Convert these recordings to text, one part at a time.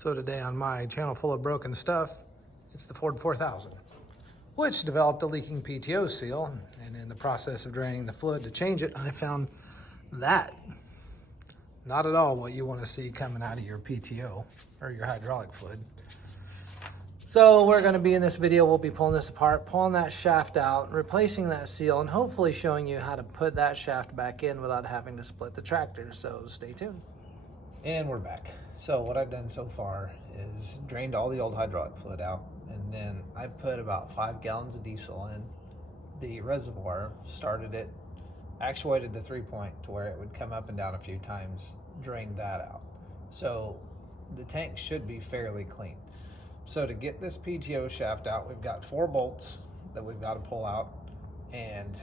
So today on my channel full of broken stuff, it's the Ford 4000, which developed a leaking PTO seal. And in the process of draining the fluid to change it, I found that. Not at all what you want to see coming out of your PTO or your hydraulic fluid. So we're going to be in this video, we'll be pulling this apart, pulling that shaft out, replacing that seal, and hopefully showing you how to put that shaft back in without having to split the tractor. So stay tuned. And we're back. So what I've done so far is drained all the old hydraulic fluid out, and then I put about 5 gallons of diesel in the reservoir, started it, actuated the 3-point to where it would come up and down a few times, drained that out. So the tank should be fairly clean. So to get this PTO shaft out, we've got 4 bolts that we've got to pull out, and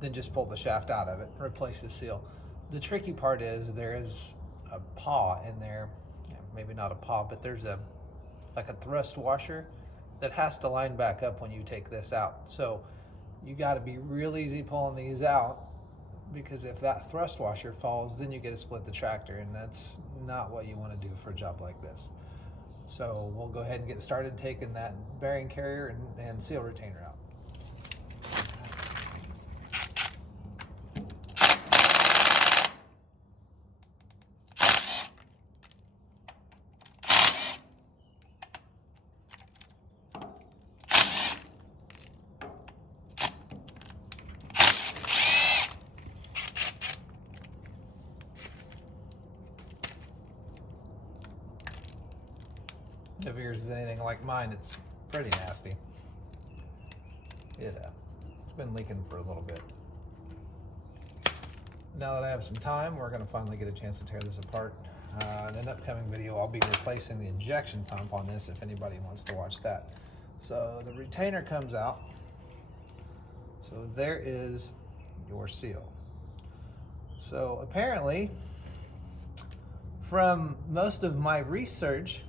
then just pull the shaft out of it, replace the seal. The tricky part is there is a paw in there, maybe not a paw, but there's like a thrust washer that has to line back up when you take this out. So you got to be real easy pulling these out, because if that thrust washer falls, then you get to split the tractor, and that's not what you want to do for a job like this. So we'll go ahead and get started taking that bearing carrier and seal retainer out. If yours is anything like mine, it's pretty nasty. It's been leaking for a little bit. Now that I have some time, we're going to finally get a chance to tear this apart. In an upcoming video, I'll be replacing the injection pump on this if anybody wants to watch that. So the retainer comes out. So there is your seal. So apparently, from most of my research,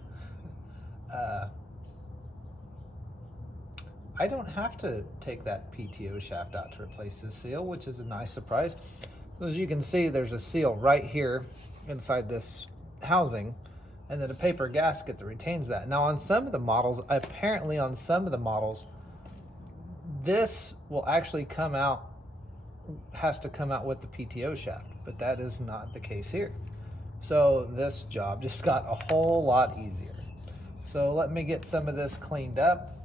I don't have to take that PTO shaft out to replace this seal, which is a nice surprise. As you can see, there's a seal right here inside this housing, and then a paper gasket that retains that. Now on some of the models, apparently on some of the models, this will actually come out, has to come out with the PTO shaft, but that is not the case here. So this job just got a whole lot easier. So let me get some of this cleaned up,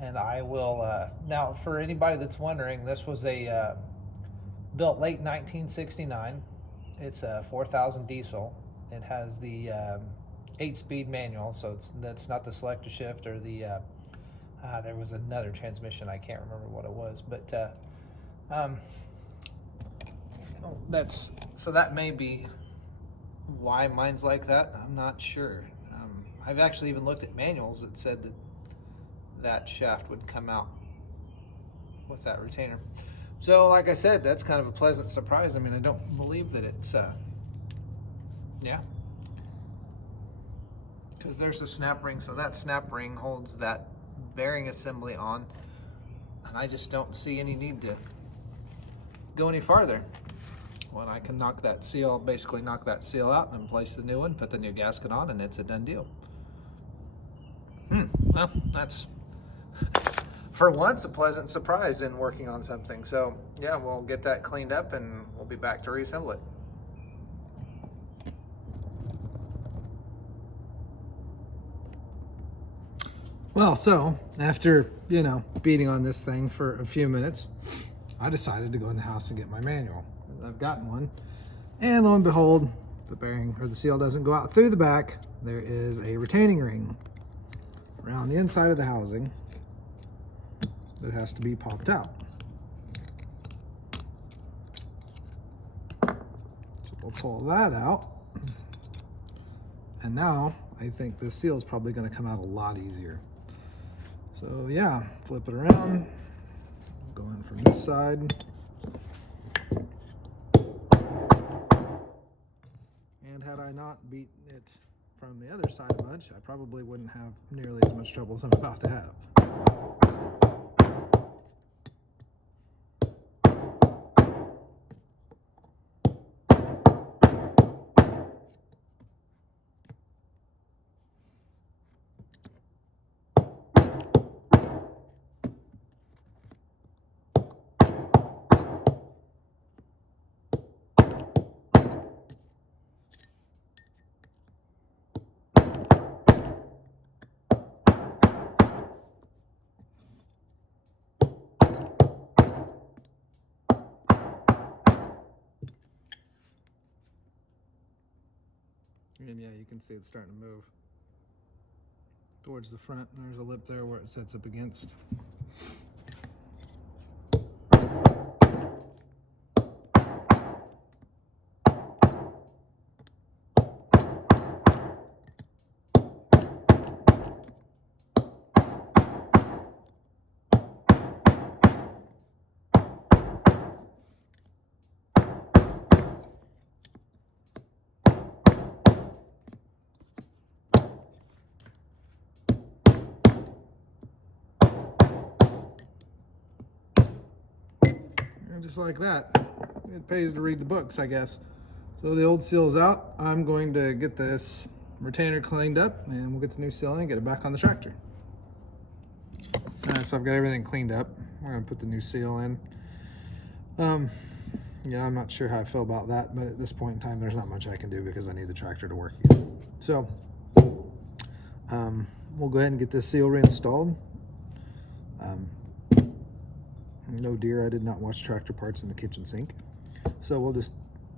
and I will, now for anybody that's wondering, this was a built late 1969. It's a 4000 diesel. It has the 8-speed manual, so that's not the selector shift or the, there was another transmission, I can't remember what it was, but so that may be why mine's like that, I'm not sure. I've actually even looked at manuals that said that that shaft would come out with that retainer. So like I said, that's kind of a pleasant surprise. I mean, I don't believe that it's, yeah. Because there's a snap ring, so that snap ring holds that bearing assembly on, and I just don't see any need to go any farther. When I can knock that seal, basically knock that seal out and place the new one, put the new gasket on, and it's a done deal. Well, that's, for once, a pleasant surprise in working on something. So yeah, we'll get that cleaned up and we'll be back to reassemble it. Well, so after, beating on this thing for a few minutes, I decided to go in the house and get my manual. I've gotten one, and lo and behold, the bearing or the seal doesn't go out through the back. There is a retaining ring around the inside of the housing that has to be popped out. So we'll pull that out, and now I think the seal is probably going to come out a lot easier. So yeah, flip it around, go in from this side. And had I not beaten it from the other side much, I probably wouldn't have nearly as much trouble as I'm about to have. And yeah, you can see it's starting to move towards the front. There's a lip there where it sets up against. And just like that, it pays to read the books, I guess. So the old seal is out. I'm going to get this retainer cleaned up and we'll get the new seal in and get it back on the tractor. So I've got everything cleaned up. We're gonna put the new seal in. Yeah, I'm not sure how I feel about that, but at this point in time, there's not much I can do because I need the tractor to work here. So we'll go ahead and get this seal reinstalled. No dear, I did not wash tractor parts in the kitchen sink. So we'll just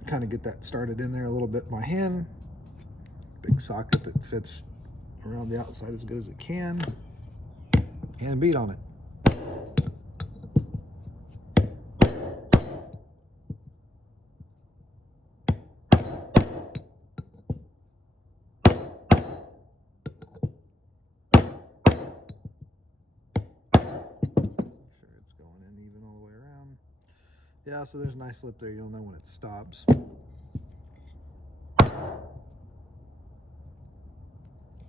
kind of get that started in there a little bit by hand. Big socket that fits around the outside as good as it can. And beat on it. Yeah, so there's a nice lip there. You'll know when it stops.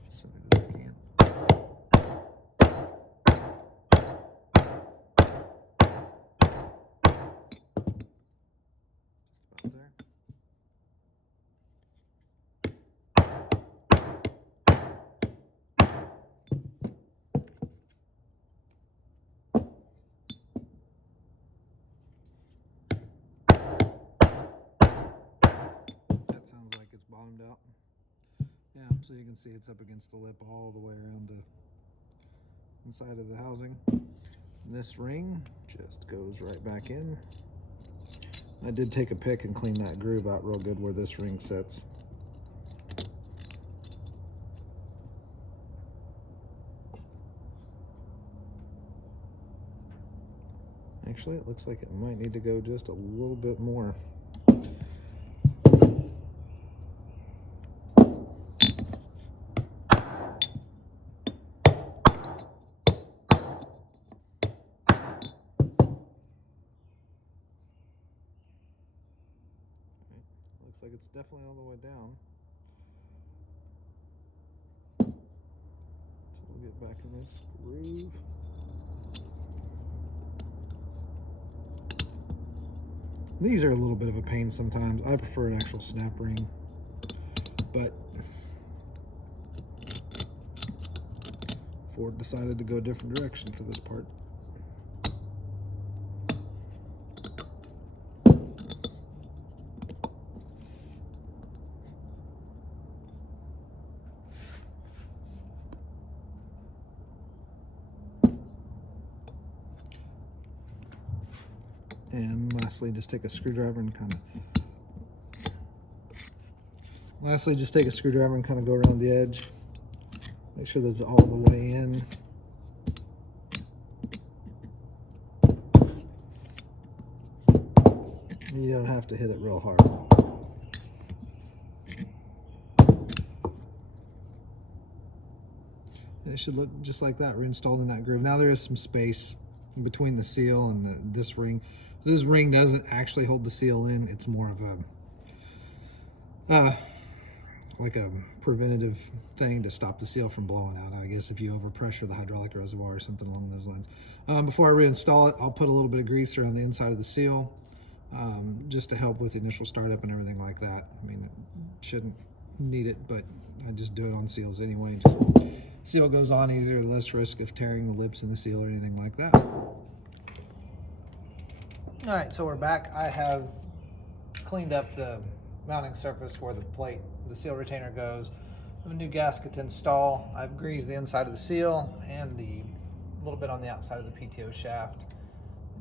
Send it as I can. Just about there. Bottomed out. Yeah, so you can see it's up against the lip all the way around the inside of the housing. And this ring just goes right back in. I did take a pick and clean that groove out real good where this ring sits. Actually, it looks like it might need to go just a little bit more. Looks like it's definitely all the way down. So we'll get back in this groove. These are a little bit of a pain sometimes. I prefer an actual snap ring, but Ford decided to go a different direction for this part. And lastly, just take a screwdriver and kind of go around the edge. Make sure that's all the way in. You don't have to hit it real hard. And it should look just like that, reinstalled in that groove. Now there is some space in between the seal and this ring. This ring doesn't actually hold the seal in. It's more of a like a preventative thing to stop the seal from blowing out, I guess, if you overpressure the hydraulic reservoir or something along those lines. Before I reinstall it, I'll put a little bit of grease around the inside of the seal, just to help with initial startup and everything like that. I mean, it shouldn't need it, but I just do it on seals anyway. Just seal goes on easier, less risk of tearing the lips in the seal or anything like that. All right, so we're back. I have cleaned up the mounting surface where the seal retainer goes. I have a new gasket to install. I've greased the inside of the seal and a little bit on the outside of the PTO shaft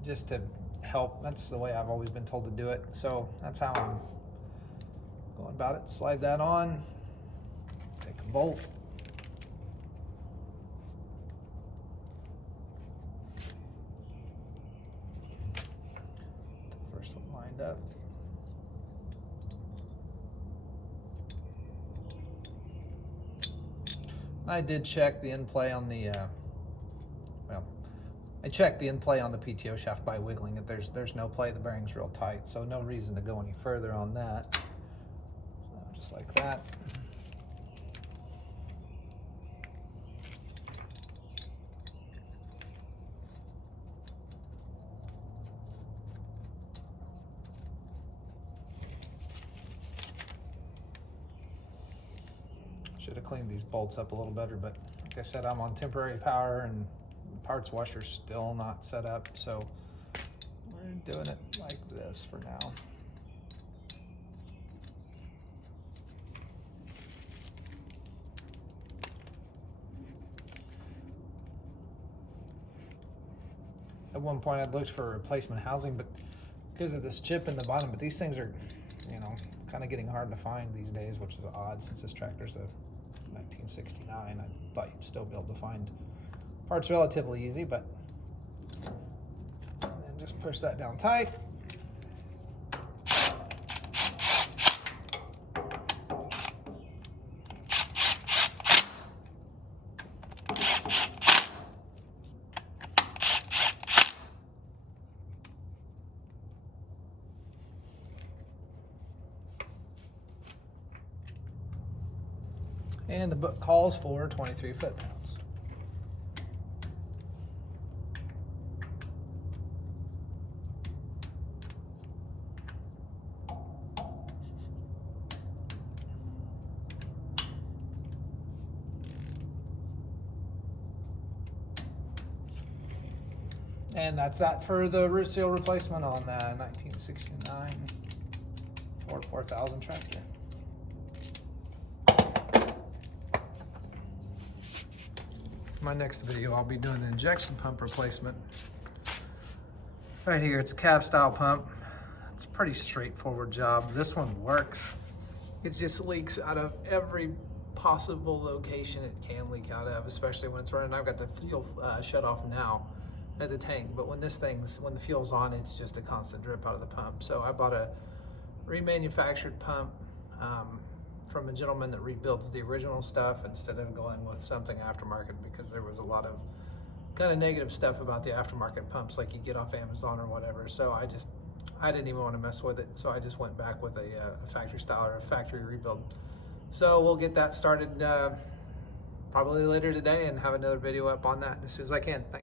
just to help. That's the way I've always been told to do it. So that's how I'm going about it. Slide that on. bolt. First one lined up. I did check the end play on the, I checked the end play on the PTO shaft by wiggling it. There's no play, the bearing's real tight, so no reason to go any further on that. So just like that. Should have cleaned these bolts up a little better, but like I said, I'm on temporary power and the parts washer's still not set up, so we're doing it like this for now. At one point I'd looked for replacement housing, but because of this chip in the bottom, but these things are, you know, kind of getting hard to find these days, which is odd since this tractor's a 1969. I thought you'd still be able to find parts relatively easy, but and then just push that down tight. And the book calls for 23 foot-pounds. And that's that for the root seal replacement on the 1969 Ford 4000 tractor. My next video, I'll be doing the injection pump replacement. Right here, it's a cab style pump. It's a pretty straightforward job. This one works. It just leaks out of every possible location it can leak out of, especially when it's running. I've got the fuel shut off now at the tank, but when the fuel's on, it's just a constant drip out of the pump. So I bought a remanufactured pump from a gentleman that rebuilds the original stuff instead of going with something aftermarket, because there was a lot of kind of negative stuff about the aftermarket pumps like you get off Amazon or whatever. So I didn't even want to mess with it. So I just went back with a factory style or a factory rebuild. So we'll get that started probably later today and have another video up on that as soon as I can. Thanks.